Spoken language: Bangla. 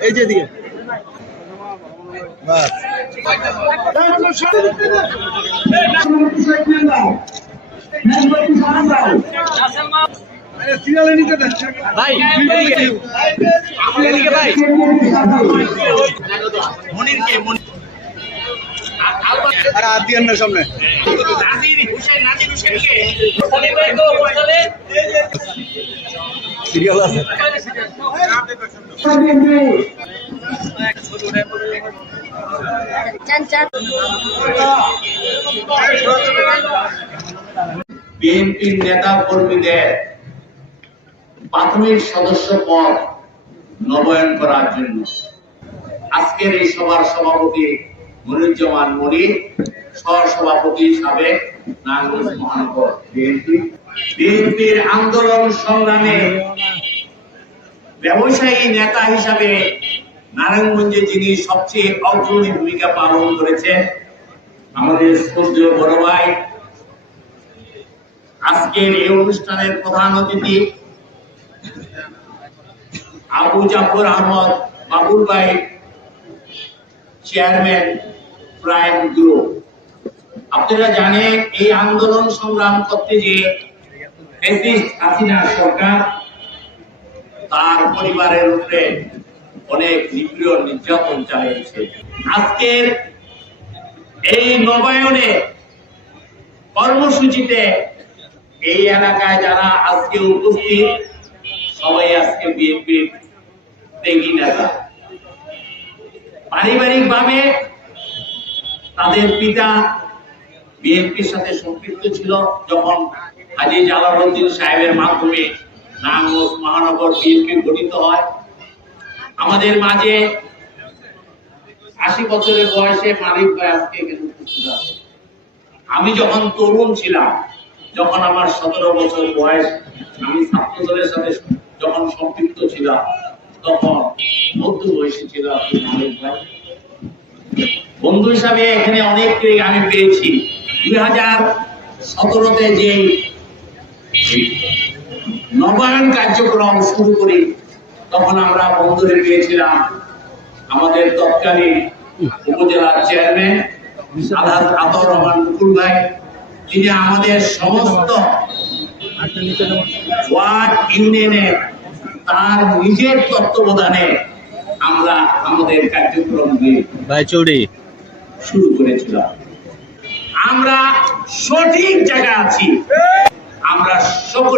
এই যে দিকে। ভাই ভাই মনির কে মনির আরে হাত দিয়ে না সামনে সিরিয়াল আছে বিএনপির নেতা কর্মীদের প্রাথমিক সদস্য পদ নবায়ন করার জন্য। আজকের এই সভার সভাপতি মনিরুজ্জামান মনির সহসভাপতি সাবেক নারায়ণগঞ্জ মহানগর বিএনপি। বিএনপির আন্দোলন সংগ্রামে ব্যবসায়ী নেতা হিসাবে নারায়ণগঞ্জে যিনি সবচেয়ে অগ্রণী ভূমিকা পালন করেছেন, আমাদের শ্রদ্ধেয় বড় ভাই। আজকের এই অনুষ্ঠানের প্রধান অতিথি আবু জাফর আহমদ বাবুল ভাই, চেয়ারম্যান প্রাইম গ্রুপ আপনারা জানেন, এই আন্দোলন সংগ্রাম করতে যে সরকার তার পরিবারের উপরে অনেক নিপীড় নির্যাতন চালিয়েছে। আজকের এই নবায়নে কর্মসূচিতে এই এলাকায় যারা আজকে উপস্থিত, সবাই আজকে বিএনপির ত্যাগী নেতা। পারিবারিক ভাবে তাদের পিতা বিএনপির সাথে সম্পৃক্ত ছিল, যখন হাজি জালালউদ্দিন সাহেবের মাধ্যমে নারায়ণগঞ্জ মহানগর বিএনপি গঠিত হয়। আমাদের মাঝে আশি বছরের বয়সে মালিক ভাই আজকে এখানে আমি যখন তরুণ ছিলাম, যখন আমার সতেরো বছর বয়স, আমি ছাত্র দলের সাথে যখন সম্পৃক্ত ছিলাম, তখন মধ্য বয়সী ছিল মালিক ভাই। বন্ধু হিসাবে এখানে অনেককে আমি পেয়েছি। দুই হাজার সতেরোতে যে নবায়ন কার্যক্রম শুরু করি। তখন আমরা বন্ধুরে পেয়েছিলাম আমাদের তৎকালীন উপজেলার চেয়ারম্যান আলহাজ আতর রহমান মুকুল ভাই। তিনি আমাদের সমস্ত ওয়ার্ড ইউনিয়নে তার নিজের তত্ত্বাবধানে আমরা আমাদের কার্যক্রম ভাই শুরু করেছিলাম। আমরা সঠিক জায়গায় আছি। আমরা সকলে